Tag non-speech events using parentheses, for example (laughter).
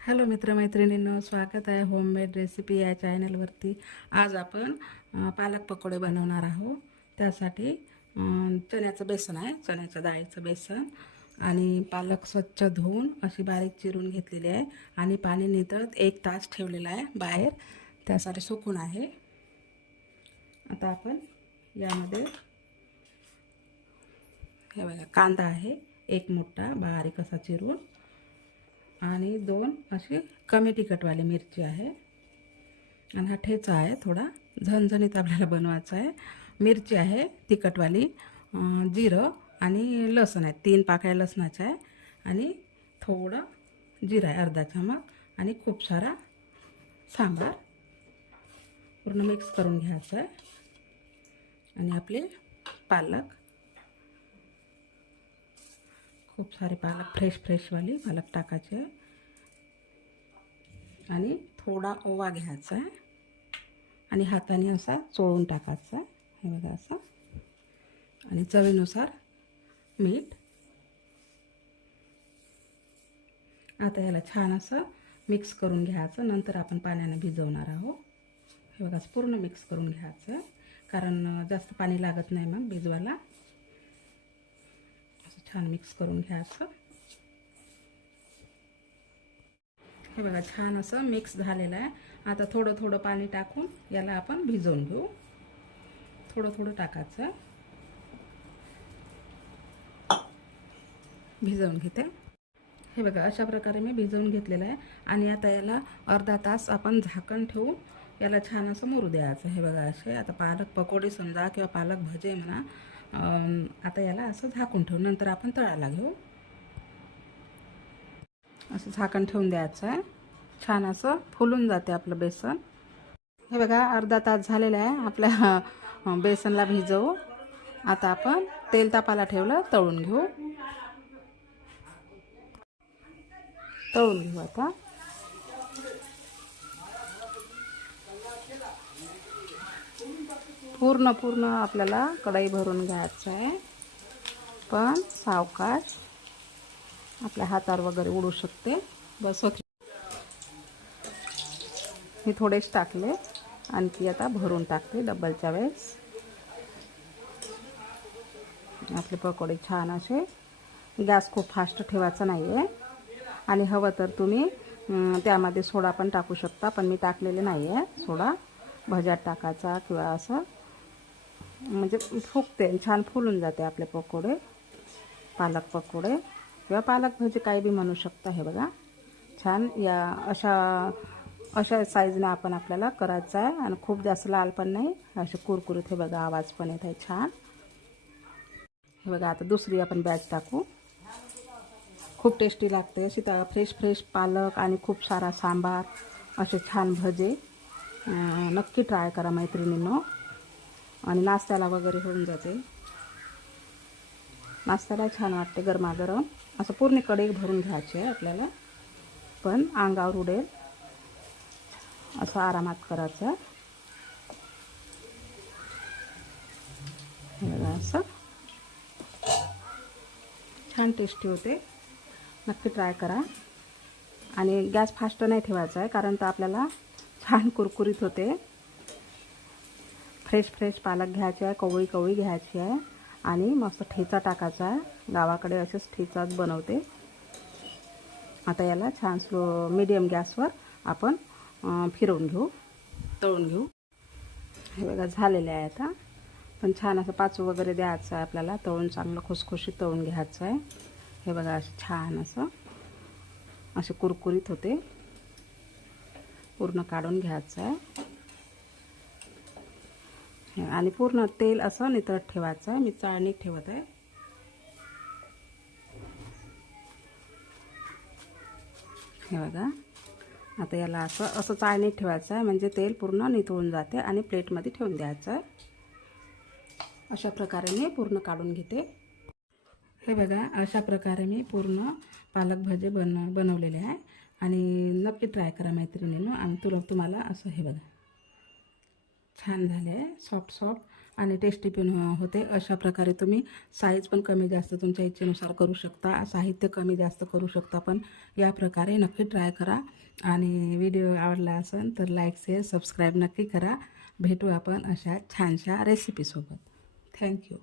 Hello मित्रमैत्रिणींनो स्वागत आहे homemade recipe या चॅनलवरती आज आपण पालक पकोडे बनवणार आहोत. त्यासाठी चण्याचं बेसन आहे चण्याच्या डाळीचं बेसन आणि पालक स्वच्छ धुवून अशी बारीक चिरून घेतलेली आहे आणि पाणी नितळत एक तास ठेवलेला आहे बाहेर. त्यासाठी सुकून आहे. आता आपण यामध्ये हे बघा कांदा आहे एक मोठा बारीक असा चिरून आणि दोन अशी कमी तिखटवाली मिरची आहे. आणि हा ठेचा आहे थोडा झणझणीत आपल्याला बनवायचा आहे. मिरची आहे तिखटवाली जिरं आणि लसण आहे तीन पाकळ्या लसणाच्या आहे. आणि थोडं जिरं आहे अर्धा चमच. आणि खूप सारा सांबार पूर्ण मिक्स करून घ्यायचं आहे. आणि आपले पालक खूप सारे पालक फ्रेश फ्रेशवाली पालक टाकायचे. आणि थोडा ओवा घ्यायचा आहे. आणि हाताने असा चोळून टाकायचा हे बघा असं. आणि चवीनुसार मीठ. आता याला छान असं मिक्स करून घ्यायचं. नंतर आपण पाण्याने भिजवणार आहोत. हे बघा पूर्ण मिक्स करून घ्यायचं. कारण जास्त पाणी लागत नाही मग भिजवायला. छान मिक्स करून घ्यायचं. हे बघा छान असं मिक्स झालेलं आहे. आता थोडं थोडं पाणी टाकून याला आपण भिजवून घेऊ. थोडं थोडं टाकायचं. भिजवून घेते. हे बघा अशा प्रकारे मी भिजवून घेतलेलं आहे. आणि आता याला अर्धा तास आपण झाकण ठेवून याला छान असं मुरू द्यायचं. हे बघा असे आता पालक पकोडे समजा किंवा पालक भजे म्हणा आता याला असं झाकून ठेवू नंतर आपण तळायला घेऊ. असं झाकण ठेवून द्यायचं आहे. छान असं फुलून जाते आपलं बेसन. हे बघा अर्धा तास झालेला आहे आपल्या (laughs) बेसनला भिजवू. आता आपण तेल तापाला ठेवलं तळून घेऊ. तळून घेऊ आता. पूर्ण पूर्ण आपल्याला कढई भरून घ्यायचं आहे. पण सावकाश आपल्या हातावर वगैरे उडू शकते. बस ओके. मी थोडेच टाकले. आणखी आता भरून टाकते डबलच्या वेळेस. आपले पकोडे छान असे. गॅस खूप फास्ट ठेवायचा नाही आहे आणि हवं तर तुम्ही त्यामध्ये सोडा पण टाकू शकता पण मी टाकलेले नाही आहे सोडा. भज्यात टाकायचा किंवा असं. म्हणजे फुगते छान फुलून जाते आपले पकोडे पालक पकोडे. किंवा पालक भजी काही बी म्हणू शकता हे बघा. छान या अशा अशा साईजनं आपण आपल्याला करायचं आहे. आणि खूप जास्त लाल पण नाही. असे कुरकुरीत हे बघा आवाज पण येत आहे छान. हे बघा आता दुसरी आपण बॅच टाकू. खूप टेस्टी लागते. अशी तर फ्रेश फ्रेश पालक आणि खूप सारा सांबार असे छान भजे. नक्की ट्राय करा मैत्रिणींनो. आणि नाश्त्याला वगैरे होऊन जाते. नाश्त्याला छान वाटते गरमागरम असं पूर्ण कढई भरून घ्यायचे आहे आपल्याला. पण अंगावर उडेल. असं आरामात करायचं. असं. छान टेस्टी होते. नक्की ट्राय करा. आणि गॅस फास्ट नाही ठेवायचा आहे कारण तर आपल्याला छान कुरकुरीत होते. फ्रेश फ्रेश पालक घ्यायची आहे कवळी कवळी घ्यायची आहे. आणि मस्त ठेचा टाकायचा आहे. गावाकडे असेच ठेचाच बनवते. आता याला छान स्लो मीडियम गॅसवर आपण फिरवून घेऊ तळून घेऊ. हे बघा झालेले आहे आता. पण छान असं पाचू वगैरे द्यायचं आहे आपल्याला. तळून चांगलं खुसखुशीत तळून घ्यायचं आहे. हे बघा असं छान असं असे कुरकुरीत होते. पूर्ण काढून घ्यायचं आहे. आणि पूर्ण तेल असं नितळत ठेवायचं. आहे मी चाळणीत ठेवत. आहे हे बघा. आता याला असं असं चाळणीत ठेवायचं. आहे म्हणजे तेल पूर्ण नितळून जाते आणि प्लेटमध्ये ठेवून द्यायचं. आहे अशा प्रकारे मी पूर्ण काढून घेते. हे बघा अशा प्रकारे मी पूर्ण पालक भजे बन बनवलेले आहे. आणि नक्की ट्राय करा मैत्रिणीनं. आणि तुला तुम्हाला असं हे बघा. छान झाले आहे सॉफ्ट सॉफ्ट आणि टेस्टी पण होते. अशा प्रकारे तुम्ही साईज पण कमी जास्त तुमच्या इच्छेनुसार करू शकता. साहित्य कमी जास्त करू शकता पण या प्रकारे नक्की ट्राय करा. आणि व्हिडिओ आवडला असेल तर लाईक शेअर सबस्क्राईब नक्की करा. भेटू आपण अशा छानशा रेसिपीसोबत थँक्यू